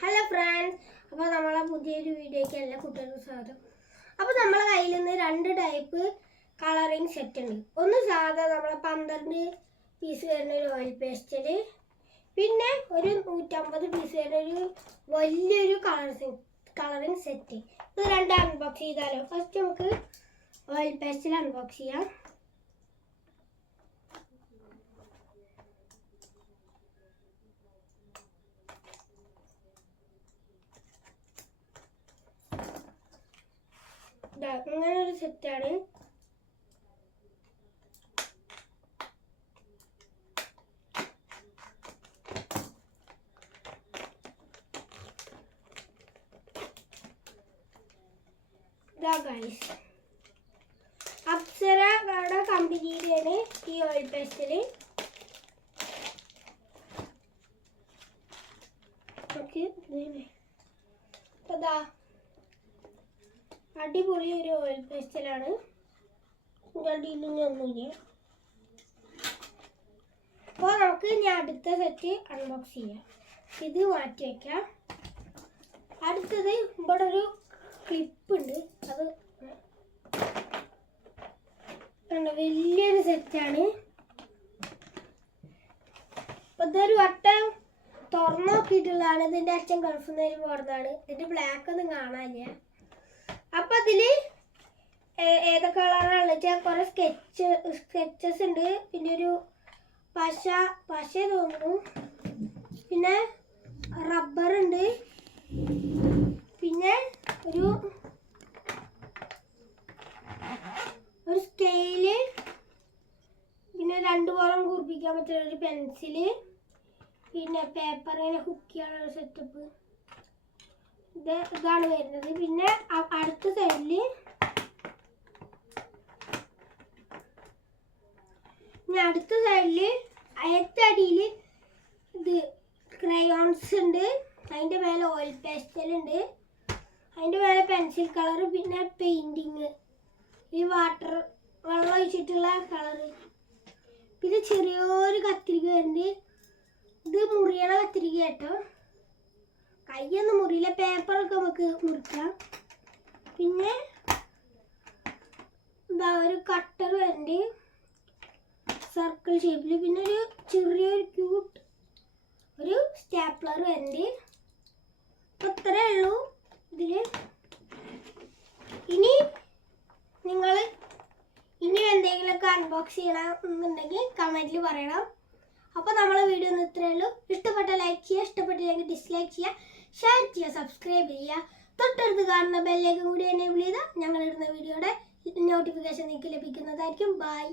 Hello friends, അപ്പോൾ നമ്മളെ പുതിയൊരു വീഡിയോയ്ക്ക് എല്ലാ കുട്ടികൾക്കും സ്വാഗതം. അപ്പോൾ നമ്മളെ കയ്യിൽ നിന്ന് 2 ടൈപ്പ് കളറിങ് സെറ്റ് ഉണ്ട്. ഒന്ന് സാധാ നമ്മളെ 12 പീസ് വരുന്ന ഒരു ഓയിൽ പേസ്റ്റൽ, പിന്നെ ഒരു 150 പീസ് വരുന്ന ഒരു വലിയൊരു കളറിങ് സെറ്റ്. ഇത് 2 അൺബോക്സ് ചെയ്താലോ? ഫസ്റ്റ് നമുക്ക് ഓയിൽ പേസ്റ്റൽ അൺബോക്സ് ചെയ്യാം. ഇങ്ങനെ ഒരു സെറ്റാണ്. അപ്സര കമ്പനിയുടെയാണ് ഈ ഓയിൽ പേസ്റ്റല്. അടിപൊളി ഒരു ഓയിൽ പേസ്റ്റലാണ്. ഒന്നുമില്ല. അപ്പോൾ നമുക്ക് ഇനി അടുത്ത സെറ്റ് അൺബോക്സ് ചെയ്യാം. ഇത് മാറ്റി വയ്ക്കാം. അടുത്തത് ഇവിടെ ഒരു ക്ലിപ്പ് ഉണ്ട്. അത് വലിയൊരു സെറ്റാണ്. അപ്പോൾ ഇതൊരു വട്ടം തുറന്നു നോക്കിയിട്ടുള്ളതാണ്. ഇതിൻ്റെ അച്ഛൻ ഗൾഫിൽ നിന്ന് പോകുന്നതാണ്. ഇതിൻ്റെ ബ്ലാക്ക് ഒന്നും കാണാനില്ല. അപ്പം അതിൽ ഏതൊക്കെ കളറാണെന്ന് വെച്ചാൽ കുറേ സ്കെച്ചസ് ഉണ്ട്. പിന്നെ ഒരു പശ തോന്നുന്നു. പിന്നെ റബ്ബർ ഉണ്ട്. പിന്നെ ഒരു സ്കെയില്, പിന്നെ 2 പുറം കുറിപ്പിക്കാൻ പറ്റുന്ന ഒരു പെൻസില്, പിന്നെ പേപ്പറിനെ ഹുക്ക് ചെയ്യാനുള്ള സെറ്റപ്പ്. ഇതാണ് വരുന്നത്. പിന്നെ അടുത്ത സൈഡില് അയത്തടിയിൽ ഇത് ക്രയോൺസ് ഉണ്ട്. അതിൻ്റെ മേലെ ഓയിൽ പേസ്റ്റൽ ഉണ്ട്. അതിൻ്റെ മേലെ പെൻസിൽ കളർ, പിന്നെ പെയിൻറ്റിങ്, ഈ വെള്ളം ഒഴിച്ചിട്ടുള്ള കളറ്. പിന്നെ ചെറിയൊരു കത്തിരിക്ക വരുന്നുണ്ട്. ഇത് മുറിയണ കത്തിരിക്ക കേട്ടോ. കയ്യൊന്നും മുറിയില്ല. പേപ്പറൊക്കെ നമുക്ക് മുറിക്കാം. പിന്നെ ഒരു കട്ടർ വരുന്നുണ്ട് സർക്കിൾ ഷേപ്പിൽ. പിന്നെ ഒരു ചെറിയൊരു ക്യൂട്ട് ഒരു സ്റ്റാപ്ലർ വരുന്നുണ്ട്. അപ്പോൾ ഇത്രയേ ഉള്ളൂ ഇതിൽ. നിങ്ങൾ എന്തെങ്കിലുമൊക്കെ അൺബോക്സ് ചെയ്യണമെന്നുണ്ടെങ്കിൽ കമൻറ്റിൽ പറയണം. അപ്പോൾ നമ്മളെ വീഡിയോ ഒന്ന് ഇത്രയേ ഉള്ളൂ. ഇഷ്ടപ്പെട്ട ലൈക്ക് ചെയ്യുക, ഇഷ്ടപ്പെട്ടില്ലെങ്കിൽ ഡിസ്ലൈക്ക് ചെയ്യുക, ഷെയർ ചെയ്യുക, സബ്സ്ക്രൈബ് ചെയ്യുക. തൊട്ടടുത്ത് കാണുന്ന ബെല്ലേക്ക് കൂടി എനേബിൾ ചെയ്താൽ ഞങ്ങളിടുന്ന വീഡിയോയുടെ നോട്ടിഫിക്കേഷൻ നിങ്ങൾക്ക് ലഭിക്കുന്നതായിരിക്കും. ബൈ.